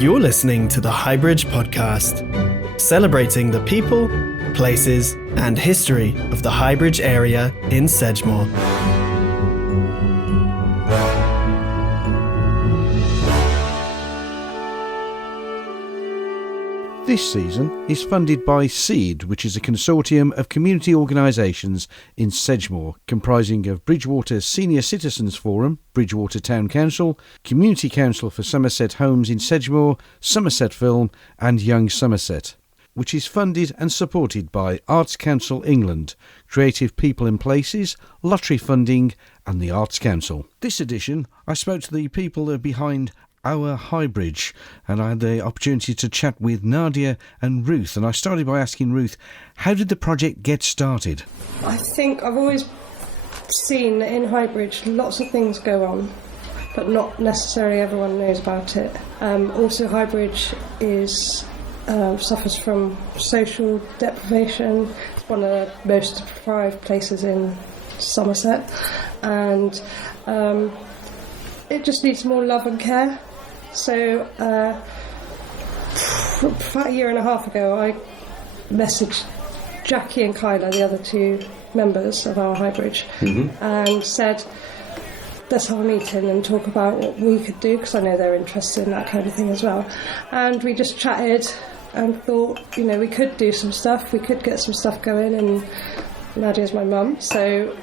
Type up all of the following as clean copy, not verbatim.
You're listening to the Highbridge Podcast, celebrating the people, places, and history of the Highbridge area in Sedgemoor. This season is funded by SEED, which is a consortium of community organisations in Sedgemoor, comprising of Bridgwater Senior Citizens Forum, Bridgwater Town Council, Community Council for Somerset Homes in Sedgemoor, Somerset Film and Young Somerset, which is funded and supported by Arts Council England, Creative People and Places, Lottery Funding and the Arts Council. This edition, I spoke to the people that are behind Our Highbridge, and I had the opportunity to chat with Nadja and Ruth. And I started by asking Ruth, how did the project get started? I think I've always seen that in Highbridge lots of things go on, but not necessarily everyone knows about it. Also, Highbridge suffers from social deprivation. It's one of the most deprived places in Somerset, and it just needs more love and care. So about a year and a half ago, I messaged Jackie and Kyla, the other two members of our Highbridge, and said, let's have a meeting and talk about what we could do, because I know they're interested in that kind of thing as well. And we just chatted and thought, we could do some stuff, we could get some stuff going, and Nadja's my mum, so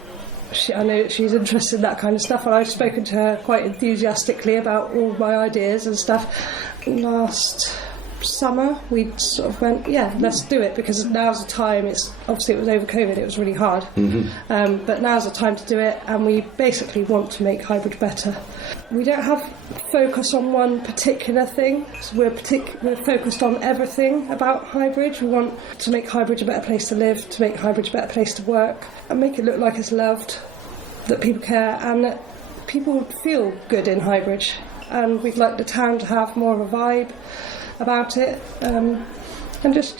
I know that she's interested in that kind of stuff, and I've spoken to her quite enthusiastically about all my ideas and stuff. Last summer we sort of went, let's do it, because now's the time. It was over COVID, it was really hard, but now's the time to do it, and we basically want to make Highbridge better. We don't have focus on one particular thing, so we're focused on everything about Highbridge. We want to make Highbridge a better place to live, to make Highbridge a better place to work, and make it look like it's loved, that people care, and that people feel good in Highbridge. And we'd like the town to have more of a vibe about it, and just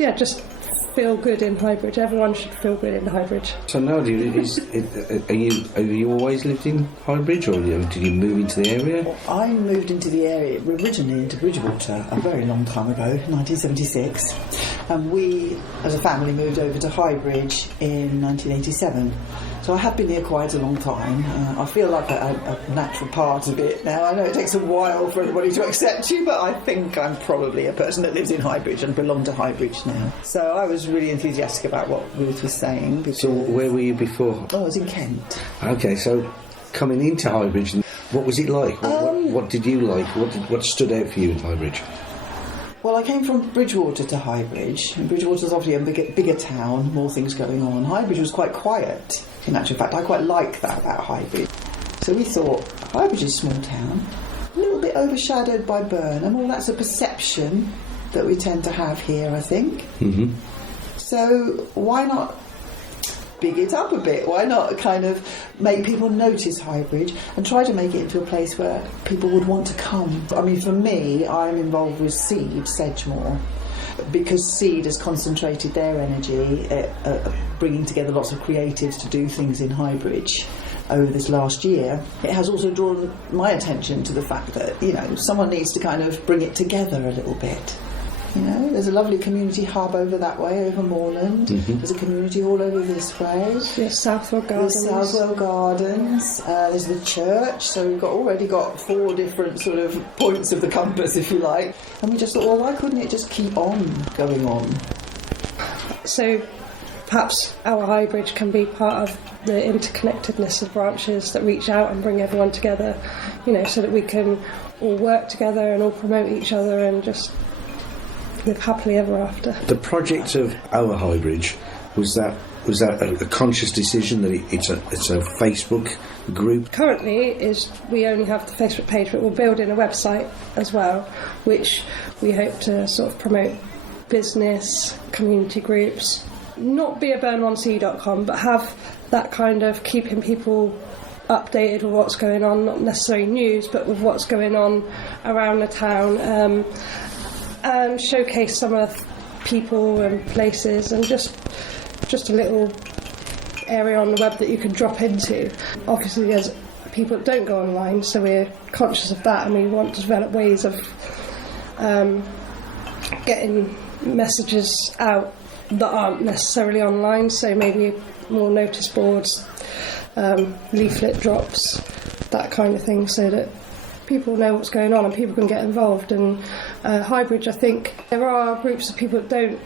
feel good in Highbridge. Everyone should feel good in Highbridge. So Nadja, have you always lived in Highbridge, or did you move into the area? Well, I moved into the area originally into Bridgwater a very long time ago, 1976, and we as a family moved over to Highbridge in 1987. So I have been here quite a long time. I feel like a natural part of it now. I know it takes a while for everybody to accept you, but I think I'm probably a person that lives in Highbridge and belong to Highbridge now. So I was really enthusiastic about what Ruth was saying. So where were you before? Oh, I was in Kent. Okay, so coming into Highbridge, what was it like? What did you like? What stood out for you in Highbridge? Well, I came from Bridgwater to Highbridge, and Bridgwater's obviously a bigger town, more things going on. Highbridge was quite quiet, in actual fact. I quite like that about Highbridge. So we thought, Highbridge is a small town, a little bit overshadowed by Burnham. Well, that's a perception that we tend to have here, I think. Mm-hmm. So why not big it up a bit? Why not kind of make people notice Highbridge and try to make it into a place where people would want to come? I mean, for me, I'm involved with SEED, Sedgemoor, because SEED has concentrated their energy bringing together lots of creatives to do things in Highbridge over this last year. It has also drawn my attention to the fact that, someone needs to kind of bring it together a little bit. There's a lovely community hub over that way, over Moorland. Mm-hmm. There's a community hall over this way. Yes, Southwell Gardens. There's the church. So we've already got 4 different sort of points of the compass, if you like. And we just thought, well, why couldn't it just keep on going on? So perhaps our Highbridge can be part of the interconnectedness of branches that reach out and bring everyone together, so that we can all work together and all promote each other and just live happily ever after. The project of Our Highbridge, was that a conscious decision that it's a Facebook group? Currently, we only have the Facebook page, but we're building a website as well, which we hope to sort of promote business, community groups, not be a burnhamonsea.com, but have that kind of keeping people updated with what's going on, not necessarily news, but with what's going on around the town, and showcase some of the people and places, and just a little area on the web that you can drop into. Obviously there's people that don't go online, so we're conscious of that, and we want to develop ways of getting messages out that aren't necessarily online, so maybe more notice boards, leaflet drops, that kind of thing, so that people know what's going on and people can get involved. And Highbridge, I think there are groups of people that don't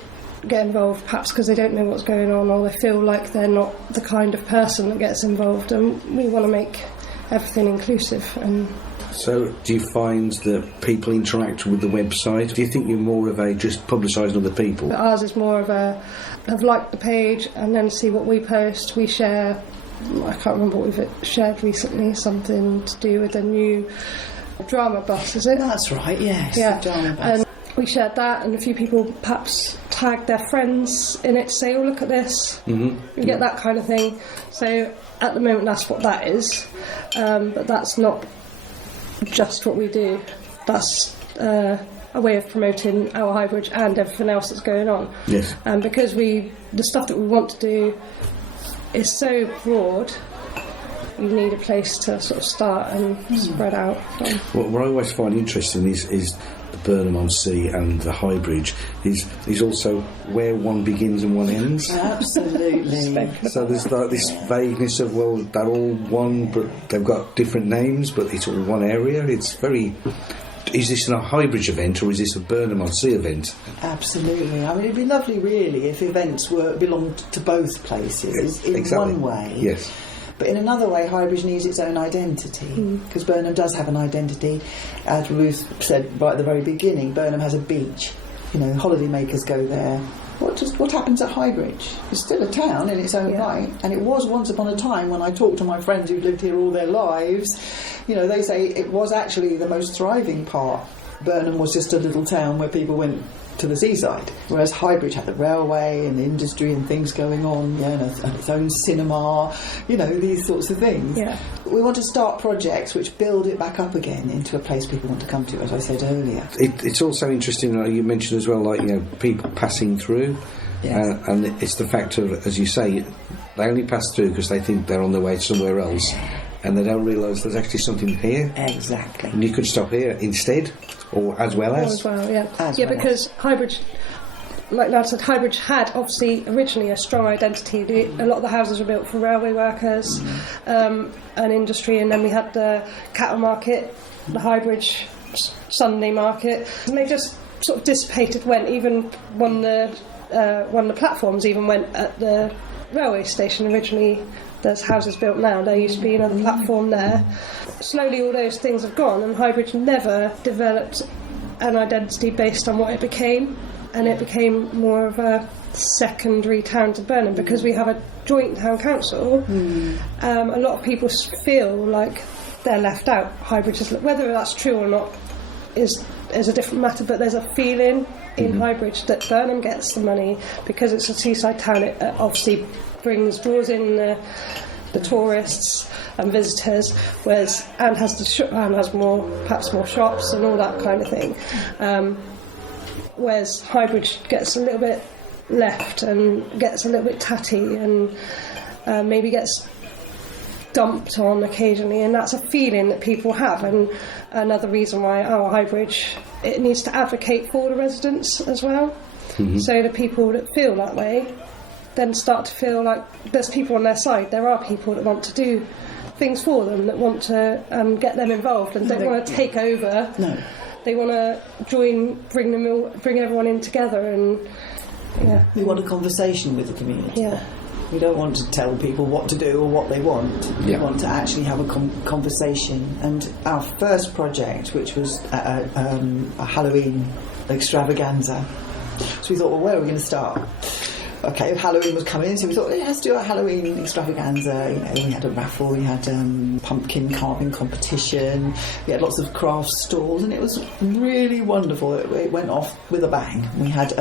get involved, perhaps because they don't know what's going on, or they feel like they're not the kind of person that gets involved, and we want to make everything inclusive. And so do you find that people interact with the website? Do you think you're more of a just publicising other people? But ours is more of a have liked the page and then see what we post. We share, I can't remember what we've shared recently, something to do with the new drama bus, is it? That's right, yes. Yeah. The drama bus. And we shared that, and a few people perhaps tagged their friends in it to say, oh, look at this. You get that kind of thing. So at the moment that's what that is, but that's not just what we do. That's a way of promoting our Highbridge and everything else that's going on. Yes. And because the stuff that we want to do is so broad, you need a place to sort of start and spread out. What I always find interesting is the Burnham-on-Sea and the Highbridge is also where one begins and one ends. Absolutely. So there's like this vagueness of, well, they're all one, but they've got different names, but it's all one area. It's very... Is this a Highbridge event or is this a Burnham-on-Sea event? Absolutely. I mean, it'd be lovely, really, if events belonged to both places in exactly. one way. Yes. But in another way, Highbridge needs its own identity, because Burnham does have an identity. As Ruth said right at the very beginning, Burnham has a beach. You know, holidaymakers go there. What happens at Highbridge? It's still a town in its own right, and it was once upon a time. When I talk to my friends who've lived here all their lives, you know, they say it was actually the most thriving part. Burnham was just a little town where people went to the seaside, whereas Highbridge had the railway and the industry and things going on, and its own cinema, you know, these sorts of things. Yeah. We want to start projects which build it back up again into a place people want to come to, as I said earlier. It's also interesting, you mentioned as well, like, you know, people passing through, and it's the fact of, as you say, they only pass through because they think they're on their way somewhere else, and they don't realise there's actually something here. Exactly. And you could stop here instead, or as well as. As well, yeah. Because Highbridge, like Nadja said, Highbridge had obviously originally a strong identity. A lot of the houses were built for railway workers, and industry, and then we had the cattle market, the Highbridge Sunday market, and they just sort of dissipated. Even when the platforms even went at the railway station originally. There's houses built now. There used to be another platform there. Slowly all those things have gone, and Highbridge never developed an identity based on what it became, and it became more of a secondary town to Burnham because we have a joint town council. A lot of people feel like they're left out. Highbridge is, whether that's true or not is a different matter, but there's a feeling in Highbridge that Burnham gets the money because it's a seaside town. It obviously draws in the tourists and visitors, and has perhaps more shops and all that kind of thing. Whereas Highbridge gets a little bit left and gets a little bit tatty and maybe gets dumped on occasionally, and that's a feeling that people have. And another reason why our Highbridge, it needs to advocate for the residents as well. So the people that feel that way then start to feel like there's people on their side. There are people that want to do things for them, that want to get them involved and don't want to take over. No. They want to join, bring everyone in together, and we want a conversation with the community. Yeah. We don't want to tell people what to do or what they want. We want to actually have a conversation. And our first project, which was a Halloween extravaganza, so we thought, well, where are we going to start? Okay, Halloween was coming in, so we thought, let's do a Halloween extravaganza. You know, we had a raffle, we had pumpkin carving competition, we had lots of craft stalls, and it was really wonderful. It went off with a bang. We had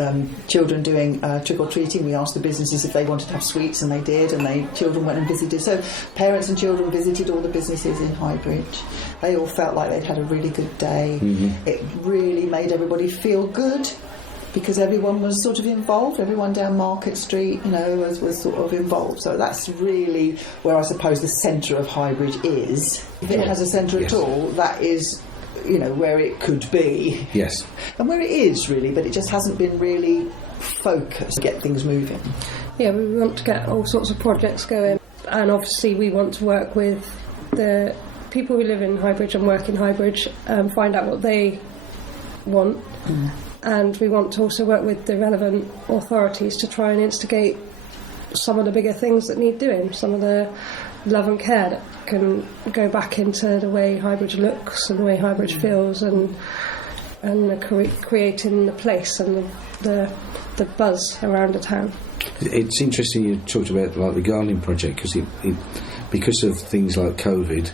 children doing trick-or-treating. We asked the businesses if they wanted to have sweets, and they did, and children went and visited. So parents and children visited all the businesses in Highbridge. They all felt like they'd had a really good day. It really made everybody feel good, because everyone was sort of involved. Everyone down Market Street, you know, was sort of involved. So that's really where I suppose the centre of Highbridge is. If it has a centre at all, that is where it could be. Yes. And where it is, really, but it just hasn't been really focused to get things moving. Yeah, we want to get all sorts of projects going, and obviously we want to work with the people who live in Highbridge and work in Highbridge and find out what they want. And we want to also work with the relevant authorities to try and instigate some of the bigger things that need doing, some of the love and care that can go back into the way Highbridge looks and the way Highbridge feels, and creating the place and the buzz around the town. It's interesting you talked about like the gardening project, because of things like COVID,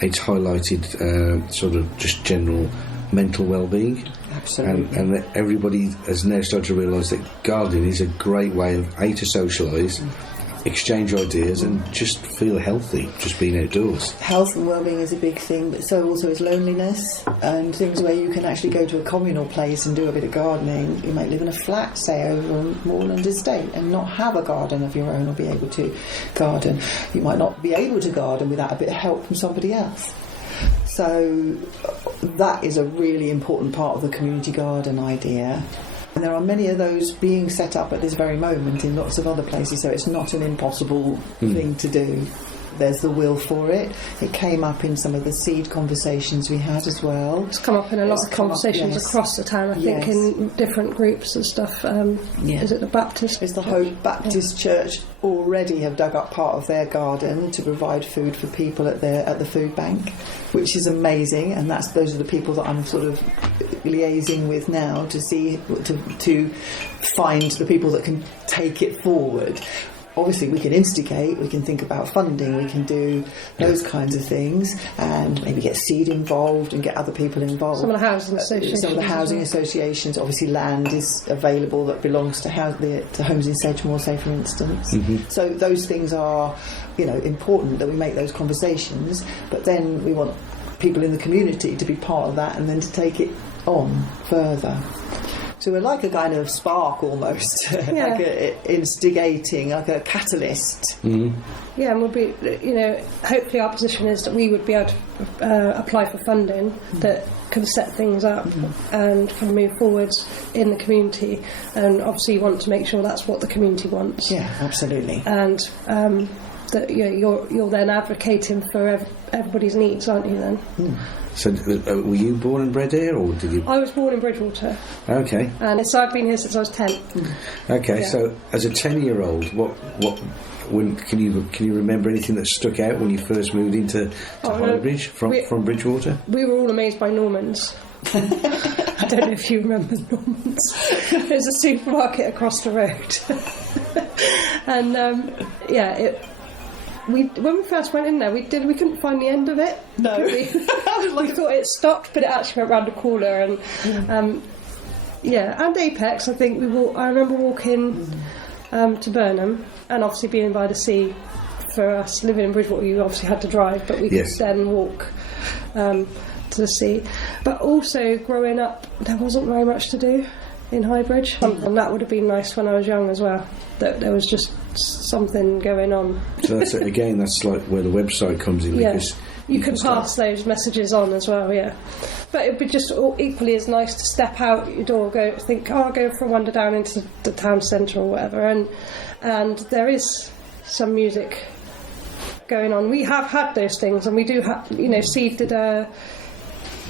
it's highlighted sort of just general mental well-being. Absolutely. And everybody has now started to realise that gardening is a great way of to socialise, exchange ideas, and just feel healthy, just being outdoors. Health and well-being is a big thing, but so also is loneliness, and things where you can actually go to a communal place and do a bit of gardening. You might live in a flat, say, over a moorland estate, and not have a garden of your own or be able to garden. You might not be able to garden without a bit of help from somebody else. So that is a really important part of the community garden idea. And there are many of those being set up at this very moment in lots of other places, so it's not an impossible thing to do. There's the will for it. It came up in some of the seed conversations we had as well. It's come up in a lot of conversations across the town, I think, in different groups and stuff. Is it the Baptist? It's the Hope Baptist Church already have dug up part of their garden to provide food for people at the food bank, which is amazing. And those are the people that I'm sort of liaising with now to see to find the people that can take it forward. Obviously we can instigate, we can think about funding, we can do those kinds of things, and maybe get seed involved and get other people involved. Some of the housing associations. Some of the housing associations, obviously land is available that belongs to homes in Sedgemoor, say, for instance. So those things are, important that we make those conversations, but then we want people in the community to be part of that and then to take it on further. So we're like a kind of spark almost, like instigating, like a catalyst. Yeah, and we'll be, hopefully our position is that we would be able to apply for funding that can set things up and can move forwards in the community. And obviously you want to make sure that's what the community wants. Yeah, absolutely. And that you're then advocating for everybody's needs, aren't you then? So were you born and bred here, or did you? I was born in Bridgewater. Okay. And so I've been here since I was 10. Okay, so as a 10-year-old, can you remember anything that stuck out when you first moved into Highbridge from Bridgewater? We were all amazed by Norman's. I don't know if you remember Norman's. There's a supermarket across the road. And when we first went in there, we couldn't find the end of it. No, we thought it stopped, but it actually went round the corner. And and Apex. I think I remember walking to Burnham, and obviously being by the sea. For us living in Bridgewater, you obviously had to drive, but we could then walk to the sea. But also growing up, there wasn't very much to do in Highbridge, and that would have been nice when I was young as well. That there was just something going on. So that's like where the website comes in, because you can pass those messages on as well. But it'd be just equally as nice to step out your door, I'll go for a wander down into the town centre or whatever, and there is some music going on. We have had those things, and we do have, Seed did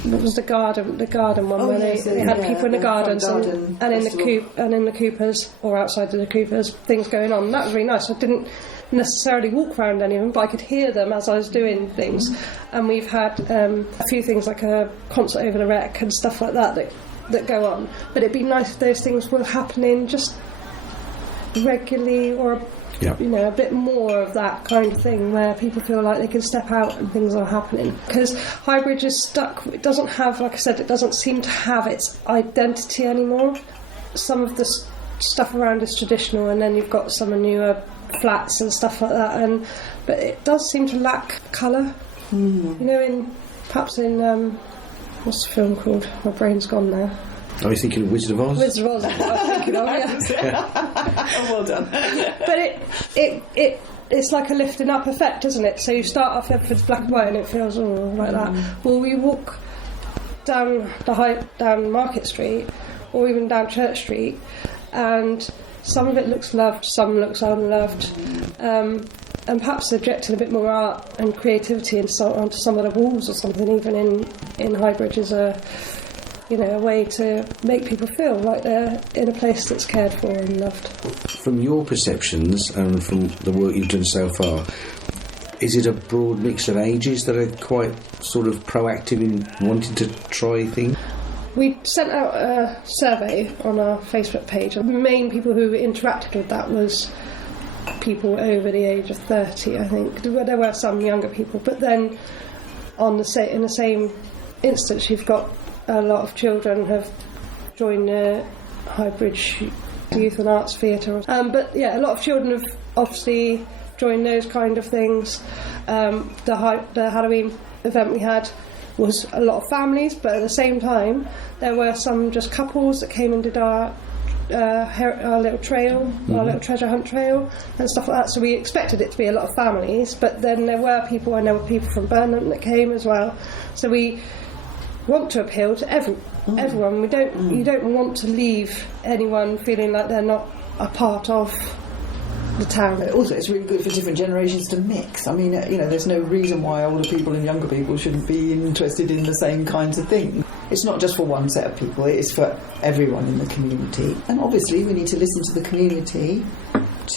what was the garden one where they had people in the gardens and in the Coopers or outside of the Coopers, things going on. That was really nice. I didn't necessarily walk around any of them, but I could hear them as I was doing things. And we've had a few things like a concert over the Wreck and stuff like that go on. But it'd be nice if those things were happening just regularly, or a bit more of that kind of thing where people feel like they can step out and things are happening. Because Highbridge is stuck, it doesn't have, like I said, it doesn't seem to have its identity anymore. Some of the stuff around is traditional, and then you've got some newer flats and stuff like that, but it does seem to lack colour. Perhaps in what's the film called? My brain's gone now. Are you thinking of Wizard of Oz? Wizard of Oz, I was thinking of, Oh, well done. But it's like a lifting up effect, isn't it? So you start off, everything's black and white, and it feels like that. Well, we walk down Market Street, or even down Church Street, and some of it looks loved, some looks unloved, and perhaps subjecting a bit more art and creativity onto some of the walls or something, even in Highbridge, is a way to make people feel like they're in a place that's cared for and loved. From your perceptions and from the work you've done so far, is it a broad mix of ages that are quite sort of proactive in wanting to try things? We sent out a survey on our Facebook page. The main people who interacted with that was people over the age of 30, I think. There were some younger people, but then in the same instance, you've got a lot of children have joined the Highbridge Youth and Arts Theatre. But yeah, a lot of children have obviously joined those kind of things. The Halloween event we had was a lot of families, but at the same time there were some just couples that came and did our little trail, our little treasure hunt trail and stuff like that. So we expected it to be a lot of families, but then there were people from Burnham that came as well. So we want to appeal to everyone. You don't want to leave anyone feeling like they're not a part of the town. But also, it's really good for different generations to mix. I mean, there's no reason why older people and younger people shouldn't be interested in the same kinds of things. It's not just for one set of people, it is for everyone in the community. And obviously, we need to listen to the community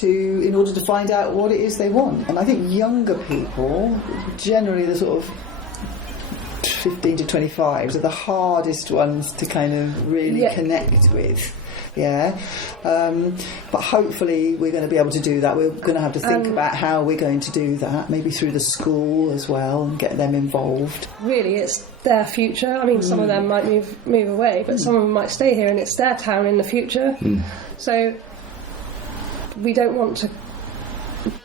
in order to find out what it is they want. And I think younger people, generally the sort of 15 to 25s, are the hardest ones to kind of really connect with. Yeah, but hopefully we're going to be able to do that. We're going to have to think about how we're going to do that, maybe through the school as well, and get them involved. Really, it's their future. I mean, some of them might move away, but some of them might stay here, and it's their town in the future. So we don't want to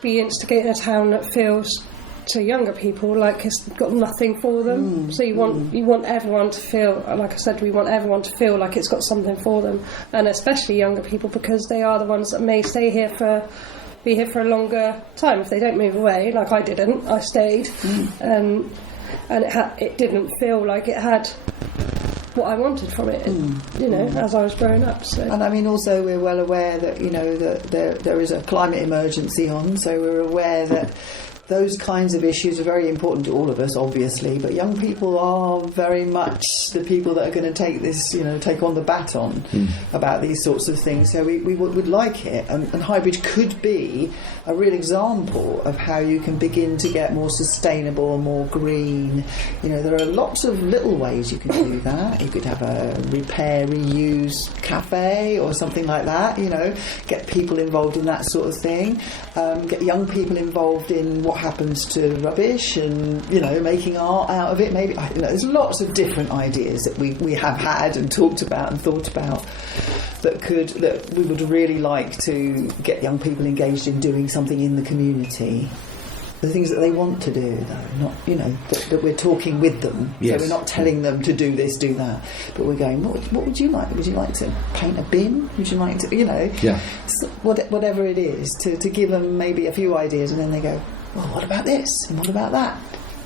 be instigating a town that feels to younger people like it's got nothing for them. So you want everyone to feel, like I said, we want everyone to feel like it's got something for them, and especially younger people, because they are the ones that may be here for a longer time if they don't move away. Like I didn't, I stayed, and it didn't feel like it had what I wanted from it, as I was growing up. So. And I mean, also we're well aware that that there is a climate emergency on, so we're aware that those kinds of issues are very important to all of us, obviously, but young people are very much the people that are going to take this, take on the baton about these sorts of things. So we would like it, and Highbridge could be a real example of how you can begin to get more sustainable and more green. There are lots of little ways you can do that. You could have a repair, reuse cafe or something like that, get people involved in that sort of thing, get young people involved in what happens to rubbish and making art out of it. Maybe there's lots of different ideas that we have had and talked about and thought about that we would really like to get young people engaged in doing something in the community. The things that they want to do, though, not that we're talking with them. Yes. So we're not telling them to do this, do that, but we're going, what would you like? Would you like to paint a bin? Would you like to whatever it is, to give them maybe a few ideas, and then they go, well, what about this and what about that?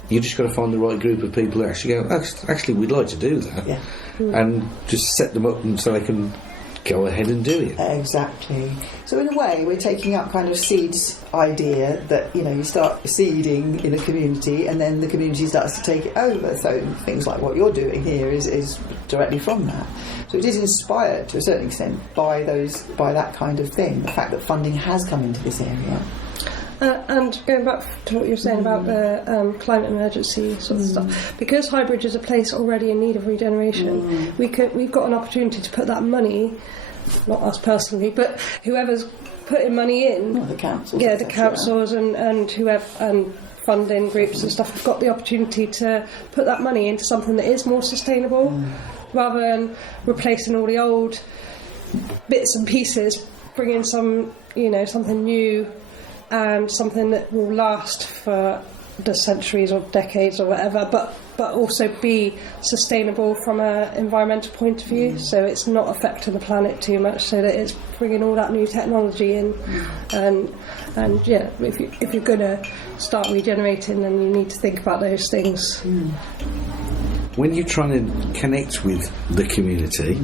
You just got to find the right group of people who actually go, actually we'd like to do that, and just set them up and so they can go ahead and do it. Exactly. So in a way, we're taking up kind of seeds idea that you start seeding in a community, and then the community starts to take it over. So things like what you're doing here is directly from that. So it is inspired to a certain extent by that kind of thing. The fact that funding has come into this area. And going back to what you were saying about the climate emergency sort of stuff, because Highbridge is a place already in need of regeneration, we've got an opportunity to put that money, not us personally, but whoever's putting money in, the councils, the councils and whoever and funding groups and stuff have got the opportunity to put that money into something that is more sustainable, rather than replacing all the old bits and pieces, bringing some something new. And something that will last for the centuries or decades or whatever, but also be sustainable from an environmental point of view, so it's not affecting the planet too much, so that it's bringing all that new technology in. And if you're going to start regenerating, then you need to think about those things. when you're trying to connect with the community,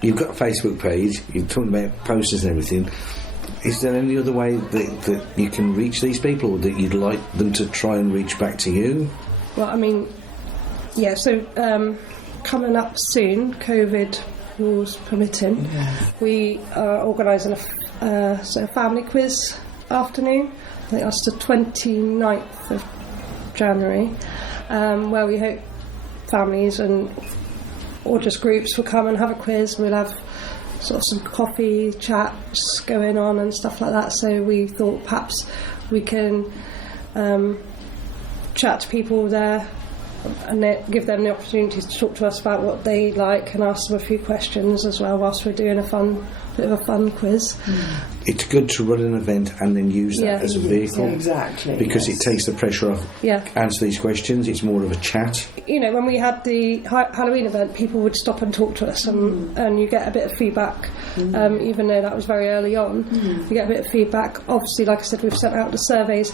you've got a Facebook page, you're talking about posters and everything. Is there any other way that you can reach these people, or that you'd like them to try and reach back to you? Well, I mean, yeah, so coming up soon, COVID rules permitting, we are organising a family quiz afternoon. I think that's the 29th of January, where we hope families or just groups will come and have a quiz. We'll have sort of some coffee chats going on and stuff like that. So we thought perhaps we can chat to people there and give them the opportunity to talk to us about what they like and ask them a few questions as well whilst we're doing a bit of a fun quiz. It's good to run an event and then use that as a vehicle. Yeah, exactly. Because it takes the pressure off. Answer these questions. It's more of a chat. You know, when we had the Halloween event, people would stop and talk to us, and you get a bit of feedback, even though that was very early on. You get a bit of feedback. Obviously, like I said, we've sent out the surveys,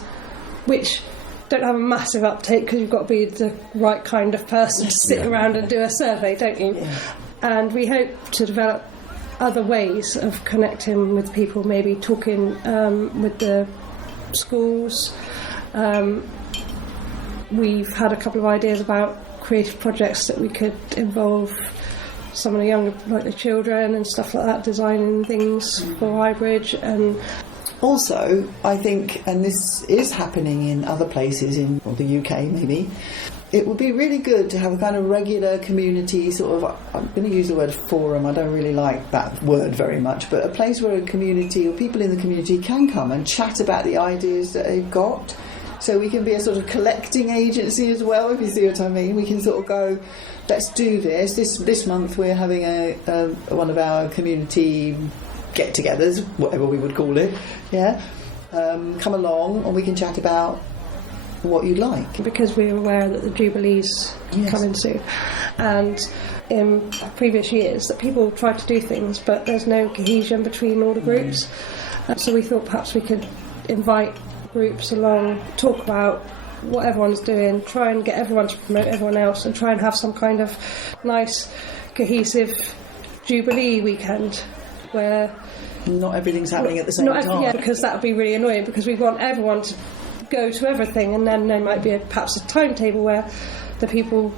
which don't have a massive uptake because you've got to be the right kind of person to sit around and do a survey, don't you? And we hope to develop other ways of connecting with people, maybe talking with the schools. We've had a couple of ideas about creative projects that we could involve some of the younger, like the children and stuff like that, designing things for Highbridge. And also, I think, and this is happening in other places in the UK maybe, it would be really good to have a kind of regular community sort of, I'm going to use the word forum, I don't really like that word very much, but a place where a community or people in the community can come and chat about the ideas that they've got. So we can be a sort of collecting agency as well, if you see what I mean. We can sort of go, let's do this. This month we're having one of our community get-togethers, whatever we would call it, come along and we can chat about what you like. Because we're aware that the Jubilee's coming soon, and in previous years that people tried to do things but there's no cohesion between all the groups, so we thought perhaps we could invite groups along, talk about what everyone's doing, try and get everyone to promote everyone else, and try and have some kind of nice cohesive Jubilee weekend where not everything's happening at the same time. Yeah, because that would be really annoying, because we want everyone to go to everything, and then there might be perhaps a timetable where the people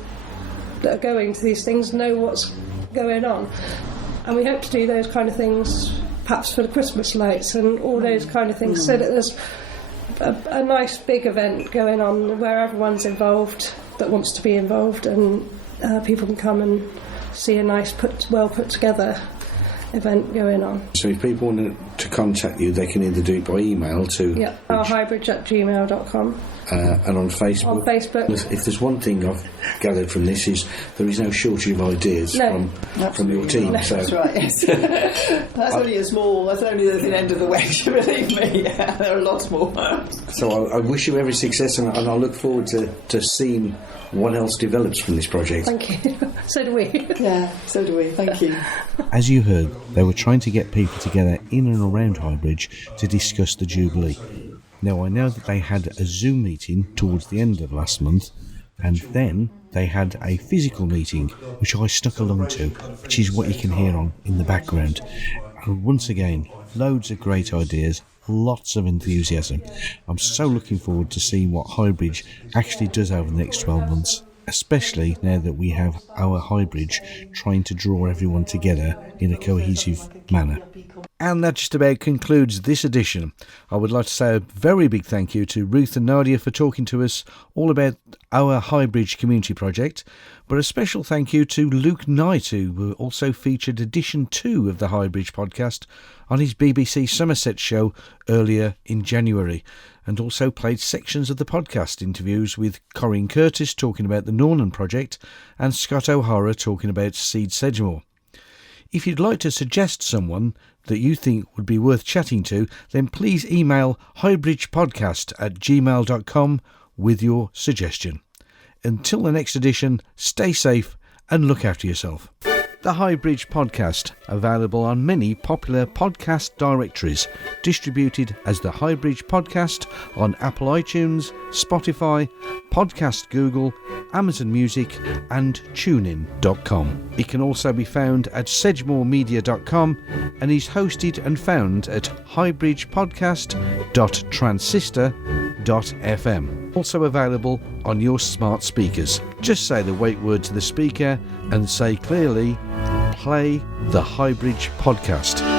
that are going to these things know what's going on. And we hope to do those kind of things perhaps for the Christmas lights and all those kind of things, so that there's a nice big event going on where everyone's involved that wants to be involved, and people can come and see a nice well put together event going on. So if people want to contact you, they can either do it by email to highbridge@gmail.com, and on Facebook. On Facebook. If there's one thing I've gathered from this, is there is no shortage of ideas from your team. No, so. That's right, yes. That's only the end of the wedge, believe me. There are lots more. So I wish you every success, and I look forward to seeing what else develops from this project. Thank you. So do we. Yeah, so do we. Thank you. As you heard, they were trying to get people together in and around Highbridge to discuss the Jubilee. Now, I know that they had a Zoom meeting towards the end of last month, and then they had a physical meeting, which I stuck along to, which is what you can hear on in the background. And once again, loads of great ideas, lots of enthusiasm. I'm so looking forward to seeing what Highbridge actually does over the next 12 months, especially now that we have our Highbridge trying to draw everyone together in a cohesive manner. And that just about concludes this edition. I would like to say a very big thank you to Ruth and Nadja for talking to us all about our Highbridge community project, but a special thank you to Luke Knight, who also featured edition 2 of the Highbridge podcast on his BBC Somerset show earlier in January, and also played sections of the podcast interviews with Corinne Curtis talking about the Nornan project and Scott O'Hara talking about Seed Sedgemoor. If you'd like to suggest someone that you think would be worth chatting to, then please email highbridgepodcast@gmail.com with your suggestion. Until the next edition, stay safe and look after yourself. The Highbridge Podcast, available on many popular podcast directories, distributed as the Highbridge Podcast on Apple iTunes, Spotify, Podcast Google, Amazon Music and TuneIn.com. It can also be found at sedgemoremedia.com and is hosted and found at hybridgepodcast.transistor.fm. Also available on your smart speakers. Just say the wake word to the speaker and say clearly, play the Highbridge Podcast.